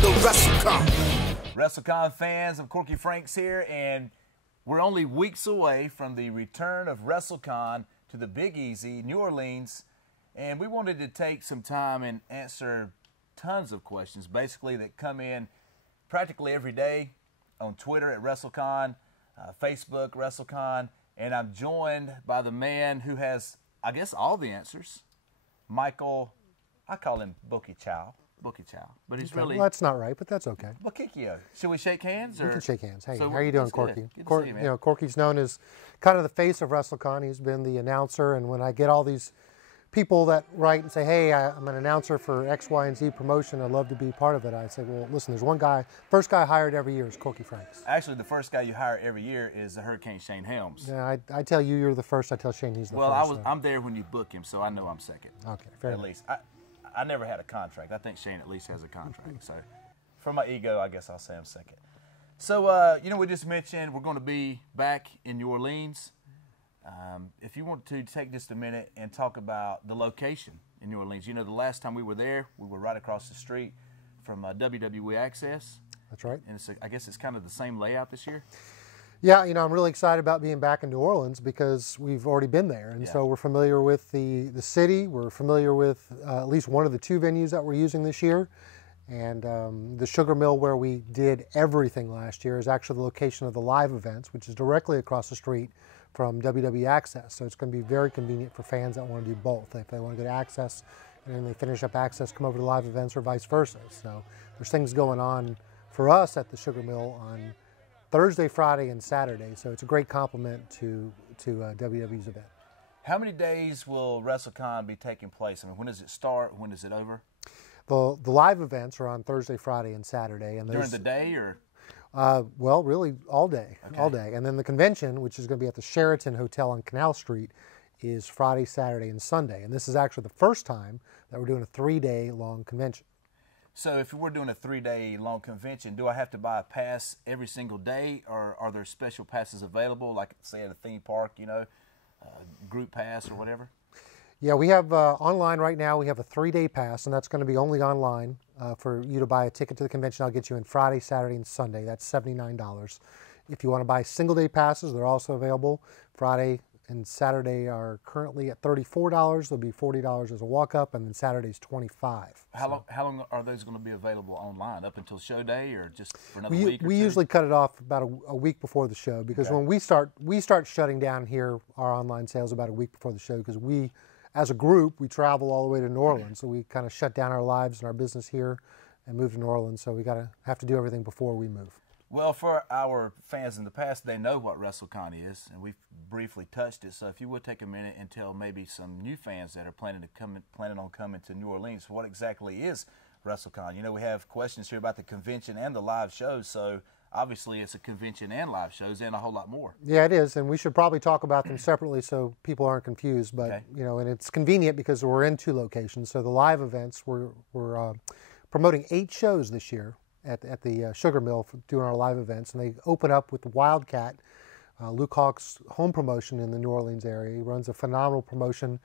to Wrestlecon. Wrestlecon fans, I'm Corky Franks here, and we're only weeks away from the return of Wrestlecon to the Big Easy, New Orleans, and we wanted to take some time and answer tons of questions, basically, that come in practically every day on Twitter at Wrestlecon, Facebook, Wrestlecon, and I'm joined by the man who has, I guess, all the answers, Michael. I call him Bookie Chow, but he's really... Well, that's not right, but that's okay. Bukikio. Should we shake hands? Or? We can shake hands. Hey, So how are you doing, that's Corky? good. Good to see you, man. You know, Corky's known as kind of the face of Wrestlecon. He's been the announcer, and when I get all these people that write and say, hey, I'm an announcer for X, Y, and Z promotion, I'd love to be part of it, I say, well, listen, there's one guy, first guy hired every year is Corky Franks. Actually, the first guy you hire every year is the Hurricane Shane Helms. Yeah, I tell you you're the first, I tell Shane he's the Well, first. I'm there when you book him, so I know I'm second. Okay, fair At enough. least. I never had a contract. I think Shane at least has a contract. So for my ego, I guess I'll say I'm second. So, you know, we just mentioned we're going to be back in New Orleans. If you want to take just a minute and talk about the location in New Orleans. You know, the last time we were there, we were right across the street from WWE Access. That's right. And I guess it's kind of the same layout this year. Yeah, you know, I'm really excited about being back in New Orleans because we've already been there. And so we're familiar with the city. We're familiar with at least one of the two venues that we're using this year. And the Sugar Mill where we did everything last year is actually the location of the live events, which is directly across the street from WWE Access. So it's going to be very convenient for fans that want to do both. If they want to go to Access and then they finish up Access, come over to live events, or vice versa. So there's things going on for us at the Sugar Mill on Thursday, Friday, and Saturday. So it's a great complement to WWE's event. How many days will WrestleCon be taking place? I mean, when does it start? When is it over? The live events are on Thursday, Friday, and Saturday. And during the day, or? Well, really all day, all day. And then the convention, which is going to be at the Sheraton Hotel on Canal Street, is Friday, Saturday, and Sunday. And this is actually the first time that we're doing a 3-day long convention. So if we're doing a 3-day long convention, do I have to buy a pass every single day, or are there special passes available, like say at a theme park, you know, group pass or whatever? Yeah, we have online right now, we have a 3-day pass, and that's going to be only online for you to buy a ticket to the convention. I'll get you in Friday, Saturday, and Sunday. That's $79. If you want to buy single-day passes, they're also available. Friday and Saturday are currently at $34. They'll be $40 as a walk-up, and then Saturday's $25. How long are those going to be available online? Up until show day, or just for another week or we two? usually cut it off about a week before the show, because when we start shutting down here our online sales about a week before the show, because we, as a group, we travel all the way to New Orleans, so we kind of shut down our lives and our business here and move to New Orleans. So we have to do everything before we move. Well, for our fans in the past, they know what WrestleCon is, and we've briefly touched it. So if you would take a minute and tell maybe some new fans that are planning on coming to New Orleans, what exactly is WrestleCon? You know, we have questions here about the convention and the live shows, so obviously it's a convention and live shows and a whole lot more. Yeah, it is, and we should probably talk about them separately so people aren't confused. But you know, and it's convenient because we're in 2 locations. So the live events, we're promoting 8 shows this year at the Sugar Mill doing our live events, and they open up with the Wildcat, Luke Hawk's home promotion in the New Orleans area. He runs a phenomenal promotion.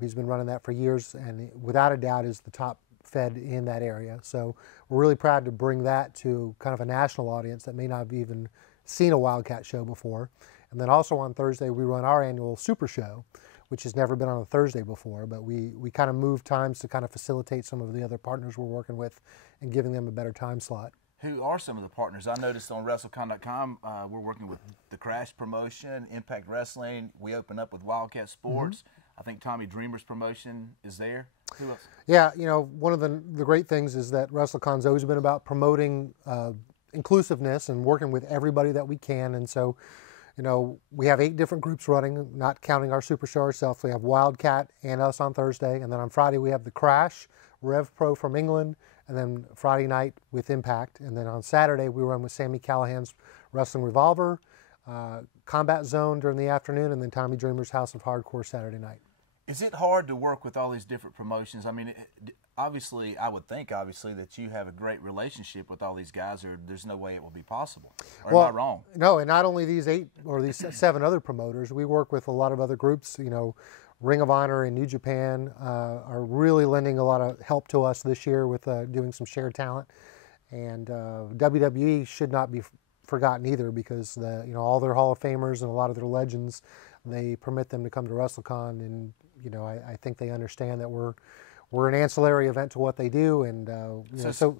He's been running that for years, and without a doubt is the top fed in that area. So we're really proud to bring that to kind of a national audience that may not have even seen a Wildcat show before. And then also on Thursday we run our annual Super Show, which has never been on a Thursday before, but we kind of move times to kind of facilitate some of the other partners we're working with and giving them a better time slot. Who are some of the partners? I noticed on WrestleCon.com we're working with the Crash Promotion, Impact Wrestling. We open up with Wildcat Sports. I think Tommy Dreamer's promotion is there. Who else? Yeah, you know, one of the great things is that WrestleCon's always been about promoting inclusiveness and working with everybody that we can. And so, you know, we have 8 different groups running, not counting our Super Show ourselves. We have Wildcat and us on Thursday, and then on Friday we have the Crash, Rev Pro from England, and then Friday night with Impact. And then on Saturday we run with Sami Callihan's Wrestling Revolver, Combat Zone during the afternoon, and then Tommy Dreamer's House of Hardcore Saturday night. Is it hard to work with all these different promotions? I mean, obviously, I would think, obviously, that you have a great relationship with all these guys, or there's no way it will be possible. Or am I wrong? No, and not only these 8 or these 7 other promoters, we work with a lot of other groups. You know, Ring of Honor and New Japan are really lending a lot of help to us this year with doing some shared talent. And WWE should not be forgotten either, because all their Hall of Famers and a lot of their legends, they permit them to come to Wrestlecon, and I think they understand that we're an ancillary event to what they do, and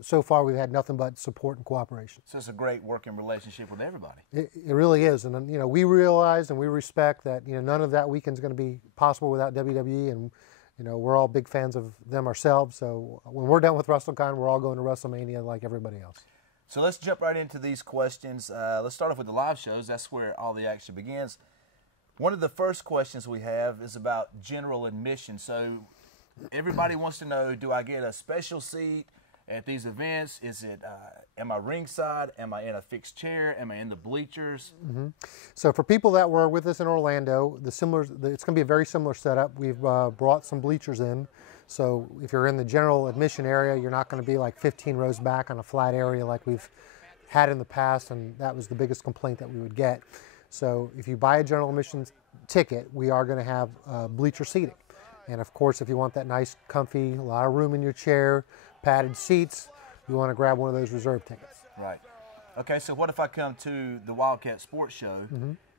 so far we've had nothing but support and cooperation. So it's a great working relationship with everybody. It really is, and we realize and we respect that none of that weekend's going to be possible without WWE, and we're all big fans of them ourselves. So when we're done with WrestleCon, we're all going to WrestleMania like everybody else. So let's jump right into these questions. Let's start off with the live shows. That's where all the action begins. One of the first questions we have is about general admission. So everybody wants to know, do I get a special seat at these events? Is it, am I ringside? Am I in a fixed chair? Am I in the bleachers? Mm-hmm. So for people that were with us in Orlando, it's going to be a very similar setup. We've brought some bleachers in. So if you're in the general admission area, you're not going to be like 15 rows back on a flat area like we've had in the past, and that was the biggest complaint that we would get. So if you buy a general admission ticket, we are going to have bleacher seating. And of course, if you want that nice, comfy, a lot of room in your chair, padded seats, you want to grab one of those reserve tickets. Right. Okay, so what if I come to the Wildcat Sports Show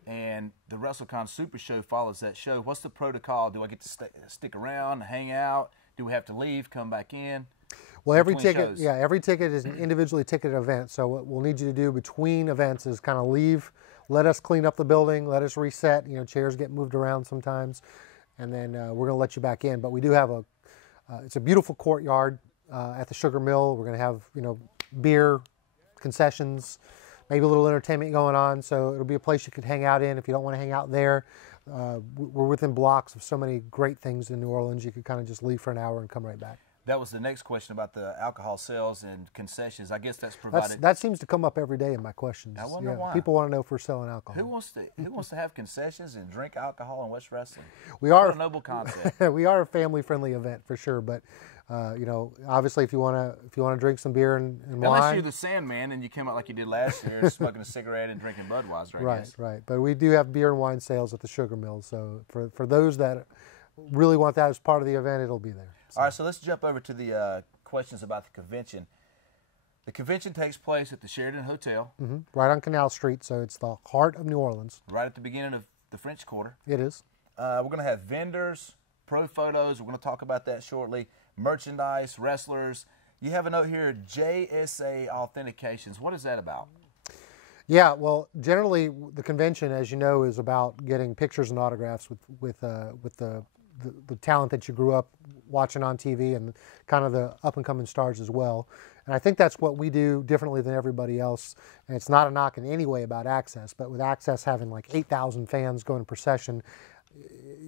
and the WrestleCon Super Show follows that show? What's the protocol? Do I get to stick around, hang out? Do we have to leave, come back in? Well, every ticket is an individually ticketed event. So what we'll need you to do between events is kind of leave, let us clean up the building, let us reset. Chairs get moved around sometimes, and then we're going to let you back in. But we do have it's a beautiful courtyard at the Sugar Mill. We're going to have beer, concessions, maybe a little entertainment going on. So it'll be a place you could hang out in if you don't want to hang out there. We're within blocks of so many great things in New Orleans. You could kind of just leave for an hour and come right back. That was the next question about the alcohol sales and concessions. I guess that's provided. That seems to come up every day in my questions. I wonder why. People want to know if we're selling alcohol. Who wants to have concessions and drink alcohol and watch wrestling? We are what a noble concept. We are a family-friendly event for sure, but obviously if you want to drink some beer and wine. Unless you're the Sandman and you came out like you did last year, smoking a cigarette and drinking Budweiser. I guess. Right. But we do have beer and wine sales at the Sugar Mill, so for those that really want that as part of the event, it'll be there. So. All right, so let's jump over to the questions about the convention. The convention takes place at the Sheraton Hotel. Right on Canal Street, so it's the heart of New Orleans. Right at the beginning of the French Quarter. It is. We're going to have vendors, pro photos. We're going to talk about that shortly. Merchandise, wrestlers. You have a note here, JSA authentications. What is that about? Yeah, well, generally the convention, as you know, is about getting pictures and autographs with the talent that you grew up watching on TV and kind of the up-and-coming stars as well. And I think that's what we do differently than everybody else. And it's not a knock in any way about Access, but with Access having like 8,000 fans going in procession,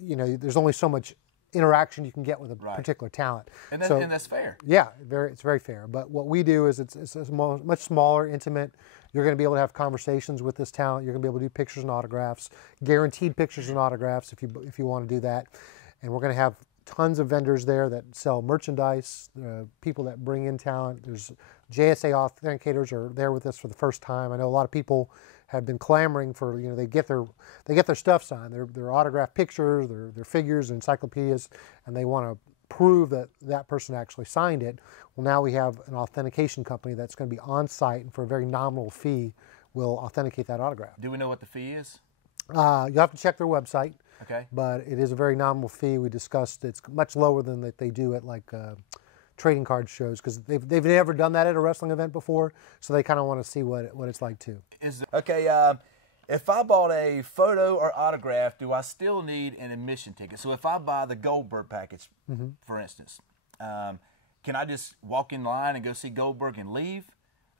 there's only so much interaction you can get with a particular talent. And that's fair. Yeah, it's very fair. But what we do is it's much smaller, intimate. You're going to be able to have conversations with this talent. You're going to be able to do pictures and autographs, guaranteed pictures and autographs if you want to do that. And we're going to have tons of vendors there that sell merchandise, people that bring in talent. There's JSA authenticators are there with us for the first time. I know a lot of people have been clamoring for, they get their stuff signed, their autographed pictures, their figures, encyclopedias, and they want to prove that person actually signed it. Well, now we have an authentication company that's going to be on site, and for a very nominal fee will authenticate that autograph. Do we know what the fee is? You'll have to check their website. Okay. But it is a very nominal fee. We discussed it's much lower than that they do at like trading card shows, because they've never done that at a wrestling event before, so they kind of want to see what it's like too. Okay. If I bought a photo or autograph, do I still need an admission ticket? So if I buy the Goldberg package, for instance, can I just walk in line and go see Goldberg and leave?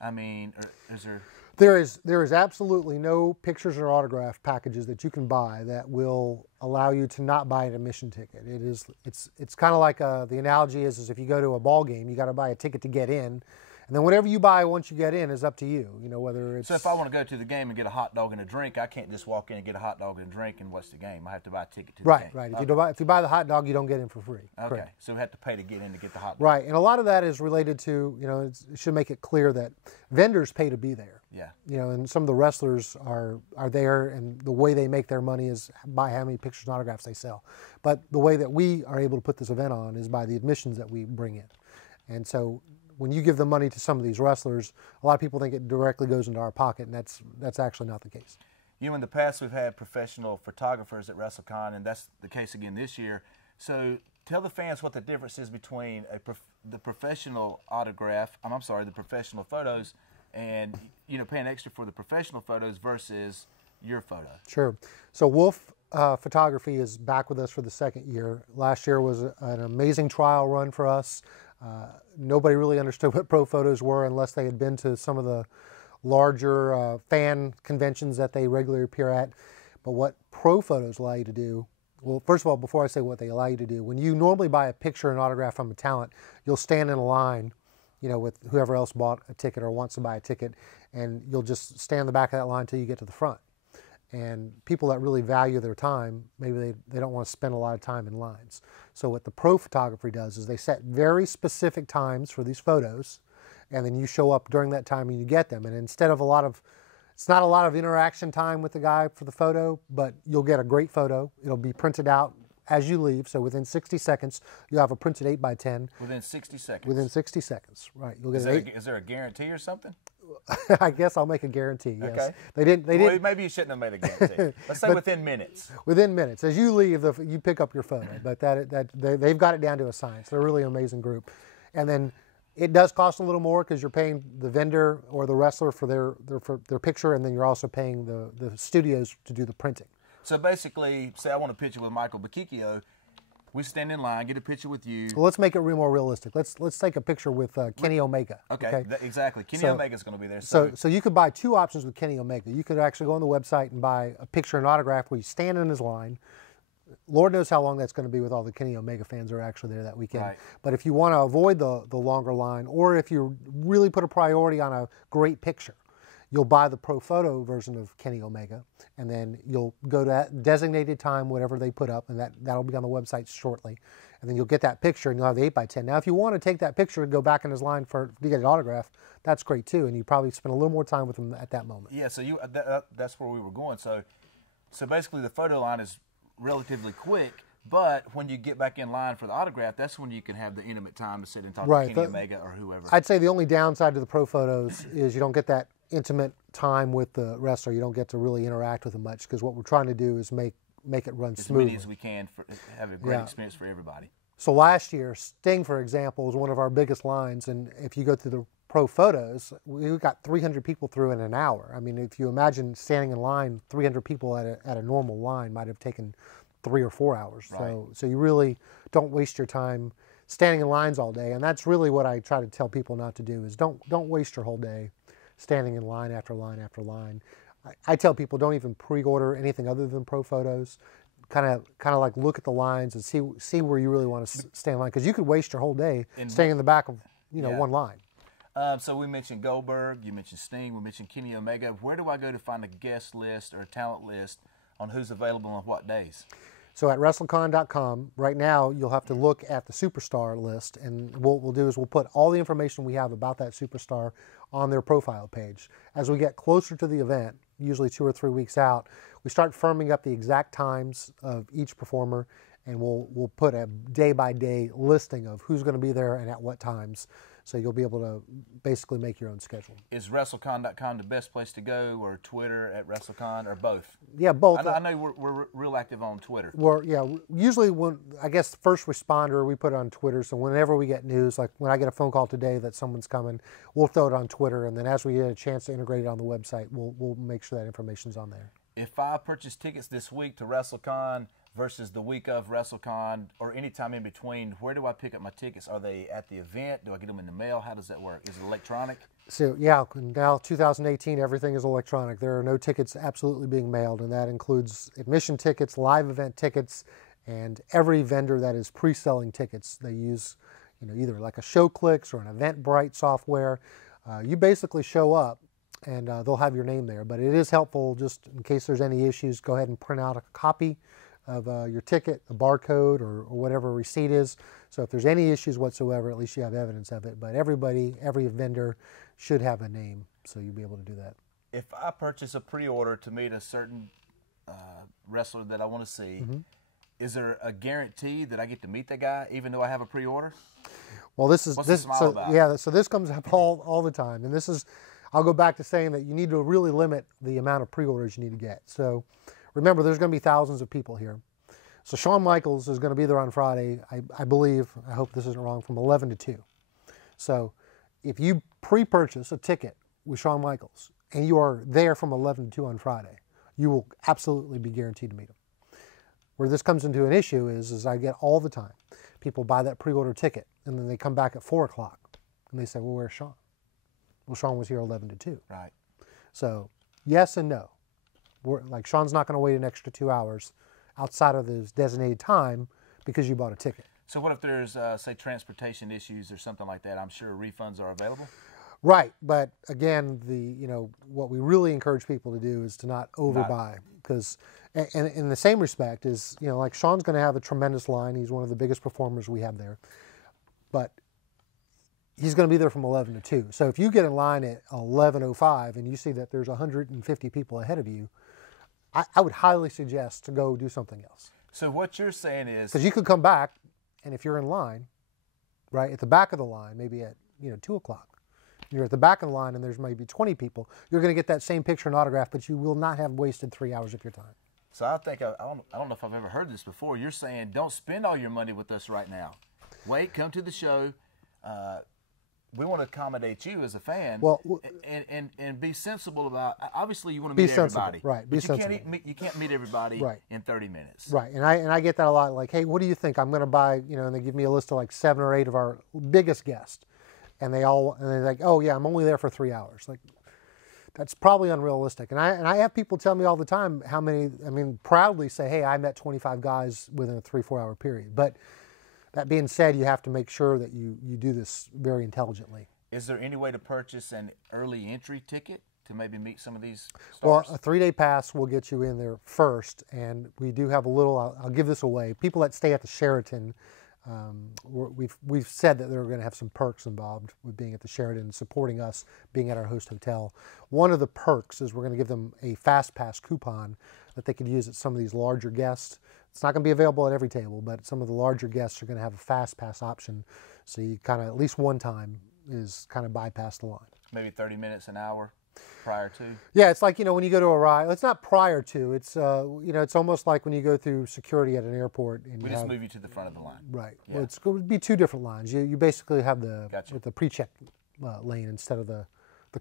I mean, is there... There is absolutely no pictures or autograph packages that you can buy that will allow you to not buy an admission ticket. It's kind of like the analogy is if you go to a ball game, you got to buy a ticket to get in, and then whatever you buy once you get in is up to you. Whether it's... So if I want to go to the game and get a hot dog and a drink, I can't just walk in and get a hot dog and a drink and watch the game. I have to buy a ticket to the game. Right. Okay. If you buy the hot dog, you don't get in for free. Okay. Correct. So we have to pay to get in to get the hot dog. Right, and a lot of that is related to, it should make it clear that vendors pay to be there. Yeah. And some of the wrestlers are there, and the way they make their money is by how many pictures and autographs they sell. But the way that we are able to put this event on is by the admissions that we bring in. And so when you give the money to some of these wrestlers, a lot of people think it directly goes into our pocket, and that's actually not the case. You know, in the past we've had professional photographers at Wrestlecon, and that's the case again this year. So tell the fans what the difference is between the professional autograph, the professional photos, and, you know, paying extra for the professional photos versus your photo. Sure. So Wolf Photography is back with us for the second year. Last year was an amazing trial run for us. Nobody really understood what pro photos were unless they had been to some of the larger fan conventions that they regularly appear at. But what pro photos allow you to do, well, first of all, before I say what they allow you to do, when you normally buy a picture and autograph from a talent, you'll stand in a line, you know, with whoever else bought a ticket or wants to buy a ticket, and you'll just stand in the back of that line until you get to the front. And people that really value their time, maybe they don't want to spend a lot of time in lines. So what the pro photography does is they set very specific times for these photos, and then you show up during that time and you get them. And instead of it's not a lot of interaction time with the guy for the photo, but you'll get a great photo. It'll be printed out as you leave, so within 60 seconds, you'll have a printed 8x10. Within 60 seconds? Within 60 seconds, right. You'll get is there a guarantee or something? I guess I'll make a guarantee, yes. Okay. They didn't. Maybe you shouldn't have made a guarantee. Let's say within minutes. Within minutes. As you leave, you pick up your photo. But they've got it down to a science. They're a really amazing group. And then it does cost a little more because you're paying the vendor or the wrestler for their picture, and then you're also paying the studios to do the printing. So basically, say I want a picture with Michael Bakikio. We stand in line, get a picture with you. Well, let's make it more realistic. Let's take a picture with Kenny Omega. Okay? Exactly. Kenny Omega's going to be there. So you could buy two options with Kenny Omega. You could actually go on the website and buy a picture and autograph where you stand in his line. Lord knows how long that's going to be with all the Kenny Omega fans that are actually there that weekend. Right. But if you want to avoid the longer line, or if you really put a priority on a great picture, you'll buy the pro photo version of Kenny Omega, and then you'll go to that designated time, whatever they put up, and that'll be on the website shortly. And then you'll get that picture, and you'll have the 8x10. Now, if you want to take that picture and go back in his line to get an autograph, that's great too, and you probably spend a little more time with him at that moment. Yeah, so that's where we were going. So basically the photo line is relatively quick, but when you get back in line for the autograph, that's when you can have the intimate time to sit and talk to Kenny Omega or whoever. I'd say the only downside to the pro photos is you don't get that intimate time with the wrestler. You don't get to really interact with them much, because what we're trying to do is make it run smoothly. As many as we can for have a great experience for everybody. So last year, Sting, for example, was one of our biggest lines, and if you go through the pro photos, we got 300 people through in an hour. I mean, if you imagine standing in line, 300 people at a normal line might have taken 3 or 4 hours. Right. So you really don't waste your time standing in lines all day, and that's really what I try to tell people not to do, is don't waste your whole day standing in line after line after line. I tell people don't even pre-order anything other than pro photos. Kind of like look at the lines and see where you really want to stay in line, because you could waste your whole day staying in the back of one line. So we mentioned Goldberg, you mentioned Sting, we mentioned Kenny Omega. Where do I go to find a guest list or a talent list on who's available on what days? So at Wrestlecon.com, right now you'll have to look at the superstar list, and what we'll do is we'll put all the information we have about that superstar on their profile page. As we get closer to the event, usually 2 or 3 weeks out, we start firming up the exact times of each performer, and we'll put a day-by-day listing of who's going to be there and at what times. So you'll be able to basically make your own schedule. Is Wrestlecon.com the best place to go, or Twitter at Wrestlecon, or both? Yeah, both. I know we're real active on Twitter. Usually when, I guess, first responder, we put it on Twitter. So whenever we get news, like when I get a phone call today that someone's coming, we'll throw it on Twitter, and then as we get a chance to integrate it on the website, we'll make sure that information's on there. If I purchase tickets this week to Wrestlecon versus the week of Wrestlecon, or any time in between, where do I pick up my tickets? Are they at the event? Do I get them in the mail? How does that work? Is it electronic? So yeah, now 2018, everything is electronic. There are no tickets absolutely being mailed, and that includes admission tickets, live event tickets, and every vendor that is pre-selling tickets. They use, either like a ShowClicks or an Eventbrite software. You basically show up, and they'll have your name there. But it is helpful, just in case there's any issues, go ahead and print out a copy of your ticket, the barcode, or whatever receipt is. So if there's any issues whatsoever, at least you have evidence of it. But every vendor should have a name, so you'll be able to do that. If I purchase a pre-order to meet a certain wrestler that I want to see, is there a guarantee that I get to meet that guy even though I have a pre-order? Well, this is What's the smile so about? yeah. So this comes up all the time, and this is, I'll go back to saying that you need to really limit the amount of pre-orders you need to get. So remember, there's going to be thousands of people here. So Shawn Michaels is going to be there on Friday, I believe. I hope this isn't wrong, from 11 to 2. So if you pre-purchase a ticket with Shawn Michaels and you are there from 11 to 2 on Friday, you will absolutely be guaranteed to meet him. Where this comes into an issue is I get all the time, people buy that pre-order ticket and then they come back at 4 o'clock and they say, well, where's Shawn? Well, Shawn was here 11 to 2. Right. So yes and no. Like, Shawn's not going to wait an extra 2 hours outside of his designated time because you bought a ticket. So what if there's, say, transportation issues or something like that? I'm sure refunds are available. Right, but again, what we really encourage people to do is to not overbuy, because, and in the same respect is, like, Shawn's going to have a tremendous line. He's one of the biggest performers we have there, but he's going to be there from 11 to 2. So if you get in line at 11:05 and you see that there's 150 people ahead of you, I would highly suggest to go do something else. So what you're saying is, because you could come back, and if you're in line, right at the back of the line, maybe at 2 o'clock, you're at the back of the line and there's maybe 20 people, you're going to get that same picture and autograph, but you will not have wasted 3 hours of your time. So I think, I don't know if I've ever heard this before. You're saying don't spend all your money with us right now. Wait, come to the show. We want to accommodate you as a fan, well, and be sensible about. Obviously, you want to meet everybody, right? But you can't meet everybody in 30 minutes, right? And I get that a lot. Like, hey, what do you think? I'm going to buy, and they give me a list of like 7 or 8 of our biggest guests, and they're like, oh yeah, I'm only there for 3 hours. Like, that's probably unrealistic. And I have people tell me all the time how many. I mean, proudly say, hey, I met 25 guys within a 3-4 hour period, but. That being said, you have to make sure that you do this very intelligently. Is there any way to purchase an early entry ticket to maybe meet some of these stars? Well, a 3-day pass will get you in there first, and we do have a little, I'll give this away. People that stay at the Sheraton, we've said that they're going to have some perks involved with being at the Sheraton, supporting us being at our host hotel. One of the perks is we're going to give them a fast pass coupon that they could use at some of these larger guests. It's not going to be available at every table, but some of the larger guests are going to have a fast pass option. So you kind of, at least one time, is kind of bypass the line. Maybe 30 minutes, an hour prior to? Yeah, it's like, when you go to a ride, it's not prior to, it's, it's almost like when you go through security at an airport. And we just move you to the front of the line. Right. Yeah. Well, it would be 2 different lines. You basically have the pre-check lane instead of the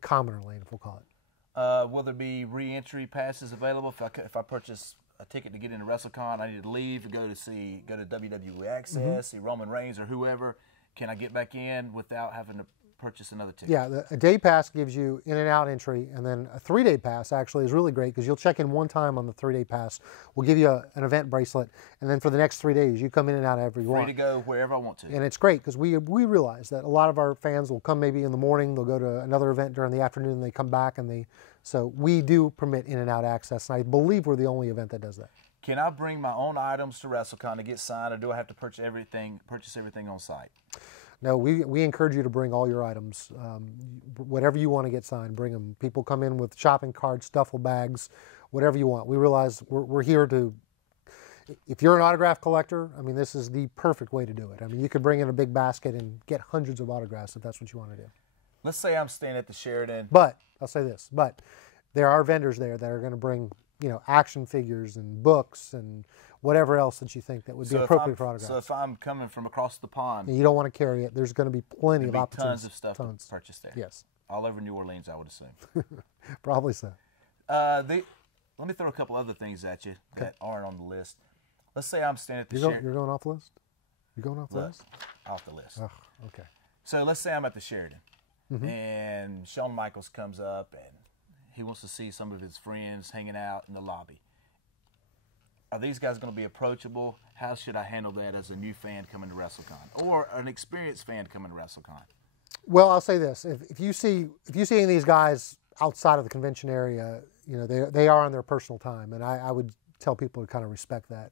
commoner lane, if we'll call it. Will there be re-entry passes available if I purchase a ticket to get into Wrestlecon? I need to leave to go to WWE Access, see Roman Reigns or whoever. Can I get back in without having to purchase another ticket? Yeah, a day pass gives you in and out entry, and then a 3-day pass actually is really great because you'll check in one time on the 3-day pass. We'll give you an event bracelet, and then for the next 3 days, you come in and out every you want. Free to go wherever I want to. And it's great because we realize that a lot of our fans will come maybe in the morning, they'll go to another event during the afternoon, and they come back, and so we do permit in and out access, and I believe we're the only event that does that. Can I bring my own items to Wrestlecon to get signed, or do I have to purchase everything on site? No, we encourage you to bring all your items. Whatever you want to get signed, bring them. People come in with shopping carts, duffel bags, whatever you want. We realize we're here to, if you're an autograph collector, I mean, this is the perfect way to do it. I mean, you could bring in a big basket and get hundreds of autographs if that's what you want to do. Let's say I'm staying at the Sheraton. But, I'll say this, but there are vendors there that are going to bring, action figures and books and whatever else that you think that would be appropriate for autographs. So if I'm coming from across the pond, and you don't want to carry it, there's going to be plenty of opportunities. Tons of stuff to purchase there. Yes. All over New Orleans, I would assume. Probably so. Let me throw a couple other things at you that aren't on the list. Let's say I'm staying at the Sheraton. You're going off the list? You're going off the list? Off the list. Oh, okay. So let's say I'm at the Sheraton, and Shawn Michaels comes up, and he wants to see some of his friends hanging out in the lobby. Are these guys going to be approachable? How should I handle that as a new fan coming to Wrestlecon, or an experienced fan coming to Wrestlecon? Well, I'll say this: if you see any of these guys outside of the convention area, they are on their personal time, and I would tell people to kind of respect that.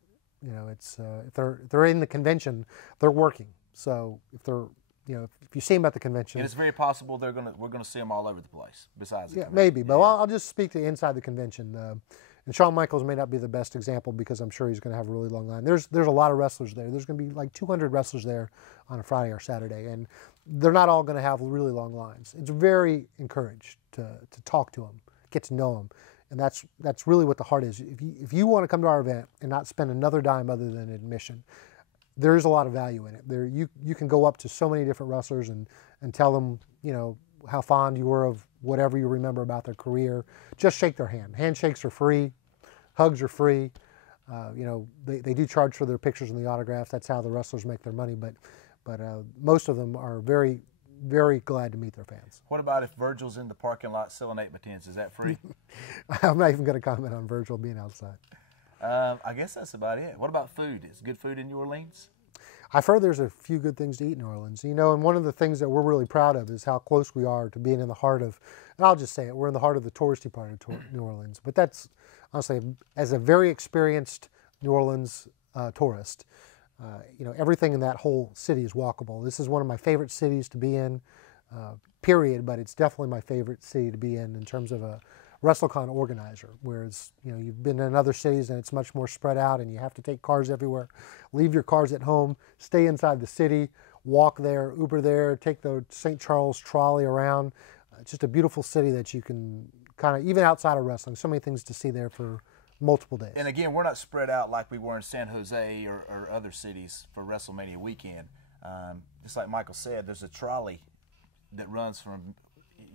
It's if they're in the convention, they're working. So if they're if you see them at the convention, and it's very possible we're gonna see them all over the place. Besides, maybe. But I'll just speak to inside the convention. And Shawn Michaels may not be the best example because I'm sure he's going to have a really long line. There's a lot of wrestlers there. There's going to be like 200 wrestlers there on a Friday or Saturday, and they're not all going to have really long lines. It's very encouraged to talk to them, get to know them, and that's really what the heart is. If you want to come to our event and not spend another dime other than admission, there is a lot of value in it. You can go up to so many different wrestlers and tell them, you know, how fond you were of whatever you remember about their career. Just shake their hand. Handshakes are free. Hugs are free. You know, they do charge for their pictures and the autographs. That's how the wrestlers make their money. But most of them are very, very glad to meet their fans. What about if Virgil's in the parking lot selling 8x10s? Is that free? I'm not even going to comment on Virgil being outside. I guess that's about it. What about food? Is good food in New Orleans? I've heard there's a few good things to eat in New Orleans. You know, and one of the things that we're really proud of is how close we are to being in the heart of, and I'll just say it, we're in the heart of the touristy part of New Orleans. But that's, honestly, as a very experienced New Orleans tourist, you know, everything in that whole city is walkable. This is one of my favorite cities to be in, period, but it's definitely my favorite city to be in terms of a Wrestlecon organizer, whereas, you know, you've been in other cities and it's much more spread out and you have to take cars everywhere, leave your cars at home, stay inside the city, walk there, Uber there, take the St. Charles trolley around. It's just a beautiful city that you can kind of, even outside of wrestling, so many things to see there for multiple days. And again, we're not spread out like we were in San Jose or other cities for WrestleMania weekend. Just like Michael said, there's a trolley that runs from,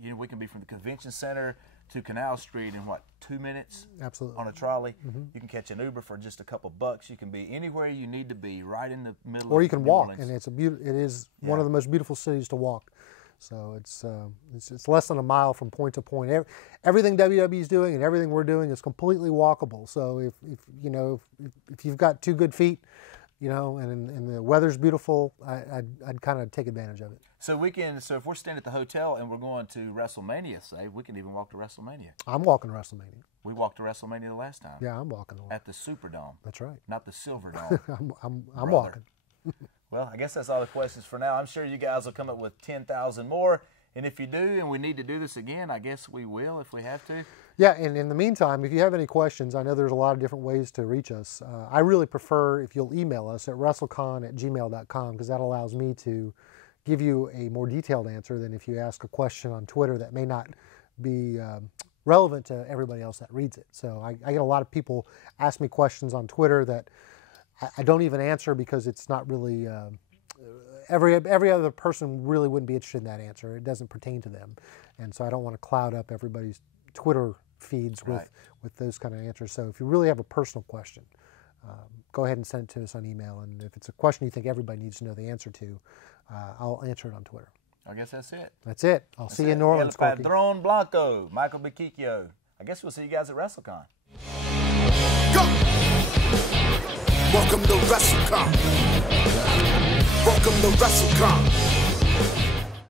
you know, we can be from the convention center to Canal Street in, what, 2 minutes? Absolutely. On a trolley. You can catch an Uber for just a couple bucks. You can be anywhere you need to be, right in the middle of New Orleans. Or you can walk, and it is one of the most beautiful cities to walk. So it's less than a mile from point to point. Everything WWE is doing and everything we're doing is completely walkable. So if you know, if you've got 2 good feet, you know, and the weather's beautiful, I'd kind of take advantage of it. So if we're staying at the hotel and we're going to WrestleMania, say, we can even walk to WrestleMania. I'm walking to WrestleMania. We walked to WrestleMania the last time. Yeah, I'm walking. At the Superdome. That's right. Not the Silverdome. I'm walking. Well, I guess that's all the questions for now. I'm sure you guys will come up with 10,000 more. And if you do, and we need to do this again, I guess we will if we have to. Yeah, and in the meantime, if you have any questions, I know there's a lot of different ways to reach us. I really prefer if you'll email us at wrestlecon@gmail.com, because that allows me to give you a more detailed answer than if you ask a question on Twitter that may not be relevant to everybody else that reads it. So I get a lot of people ask me questions on Twitter that I don't even answer because it's not really, every other person really wouldn't be interested in that answer. It doesn't pertain to them. And so I don't want to cloud up everybody's Twitter feeds with those kind of answers. So if you really have a personal question, go ahead and send it to us on email. And if it's a question you think everybody needs to know the answer to, I'll answer it on Twitter. I guess that's it. That's it. I'll see you in New Orleans, El Padron Blanco, Michael Bikikio. I guess we'll see you guys at WrestleCon. Go! Welcome to WrestleCon. Welcome to WrestleCon.